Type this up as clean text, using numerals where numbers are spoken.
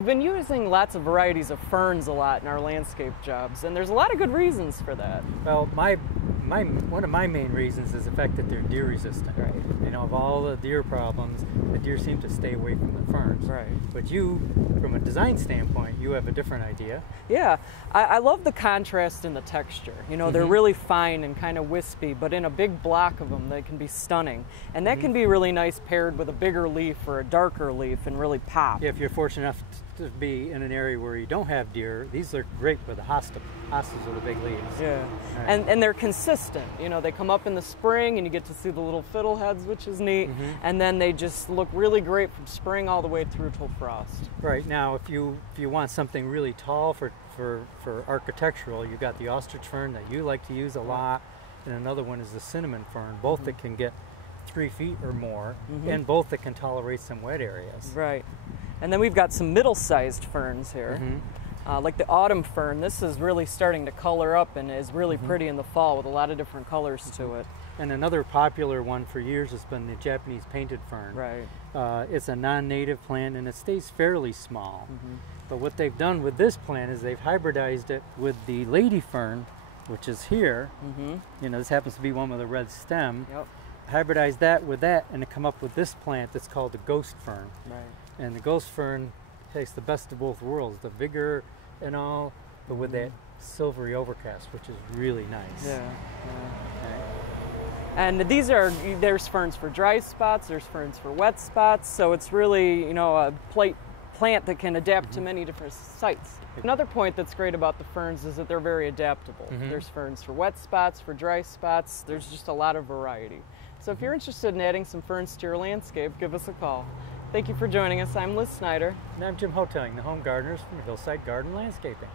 We've been using lots of varieties of ferns a lot in our landscape jobs, and there's a lot of good reasons for that. Well, one of my main reasons is the fact that they're deer resistant. Right. You know, of all the deer problems, the deer seem to stay away from the ferns. Right. But you, from a design standpoint, you have a different idea. Yeah, I love the contrast in the texture. You know, they're really fine and kind of wispy, but in a big block of them, they can be stunning. And that can be really nice paired with a bigger leaf or a darker leaf and really pop. If you're fortunate enough to be in an area where you don't have deer, these are great with the hostas with the big leaves. Yeah, Right. and they're consistent. You know, they come up in the spring and you get to see the little fiddleheads, which is neat. And then they just look really great from spring all the way through till frost. Right. Now, if you want something really tall for architectural, you got the ostrich fern that you like to use a lot, and another one is the cinnamon fern, both that can get 3 feet or more, and both that can tolerate some wet areas. Right. And then we've got some middle-sized ferns here. Like the autumn fern, this is really starting to color up and is really pretty in the fall with a lot of different colors to it. And another popular one for years has been the Japanese painted fern. Right. It's a non-native plant and it stays fairly small. But what they've done with this plant is they've hybridized it with the lady fern, which is here. You know, this happens to be one with a red stem. Yep. Hybridize that with that and to come up with this plant that's called the ghost fern. Right. And the ghost fern takes the best of both worlds, the vigor and all, but with that silvery overcast, which is really nice. Yeah. Okay. And there's ferns for dry spots, there's ferns for wet spots, so it's really, you know, a plant that can adapt to many different sites. Another point that's great about the ferns is that they're very adaptable. There's ferns for wet spots, for dry spots, there's just a lot of variety. So if you're interested in adding some ferns to your landscape, give us a call. Thank you for joining us. I'm Liz Snyder. And I'm Jim Hotelling, the home gardeners from Hillside Garden Landscaping.